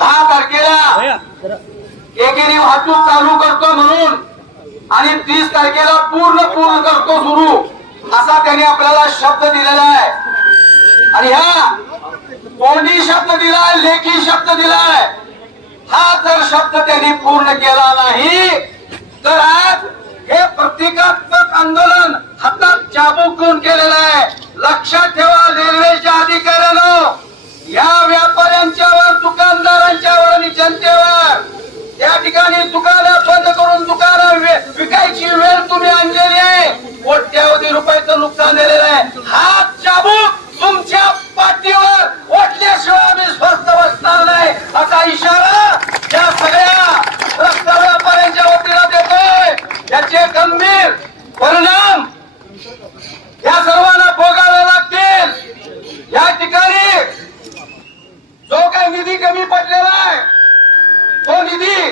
दहा तारखेला एकेरी वाहतूक चालू करतो म्हणून आणि तीस तारखेला पूर्ण पूर्ण करतो सुरू. असा त्यांनी आपल्याला शब्द दिलेला आहे. आणि ह्या तोंडी शब्द दिलाय लेखी शब्द दिलाय हा जर शब्द त्यांनी पूर्ण केला नाही तर आज हे प्रतिकात्मक आंदोलन हातात चाबूक घेऊन केलेलं आहे. लक्षात ठेवा. नुकसान झालेलं आहे. हा चाबूक तुमच्या पाठीवर ओढल्याशिवाय आम्ही स्वस्त बसणार नाही. असा इशारा या सगळ्या रस्ता व्यापाऱ्यांच्या वतीला देतोय. याचे गंभीर परिणाम या सर्वांना भोगावे लागतील. या ठिकाणी जो काही निधी कमी पडलेला आहे तो निधी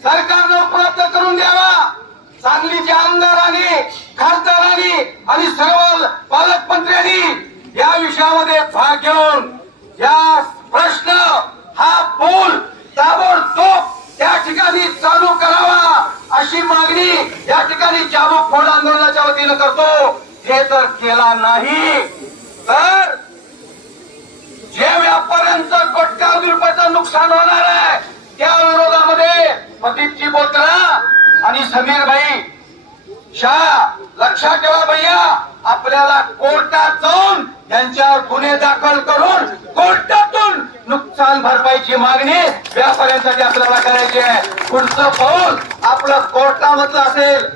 सरकारनं उपलब्ध करून द्यावा. सांगलीचे आमदार खासदारांनी आणि सर्व पालकमंत्र्यांनी या विषयामध्ये भाग घेऊन या प्रश्न हा पूल ताबडतोब त्या ठिकाणी चालू करावा अशी मागणी या ठिकाणी जागरूक फोड आंदोलनाच्या वतीनं करतो. हे जर केला नाही. तर जे व्यापाऱ्यांचं कोट्यावधी रुपयाचं नुकसान होणार आहे त्या विरोधामध्ये प्रदीपजी बोत्रा आणि समीर भाई शाह लक्षात ठेवा भैया आपल्याला कोर्टात जाऊन यांच्यावर गुन्हे दाखल करून कोर्टातून नुकसान भरपाईची मागणी व्यापाऱ्यांसाठी आपल्याला करायची आहे. पुढचं पाऊल आपलं कोर्टामधलं असेल.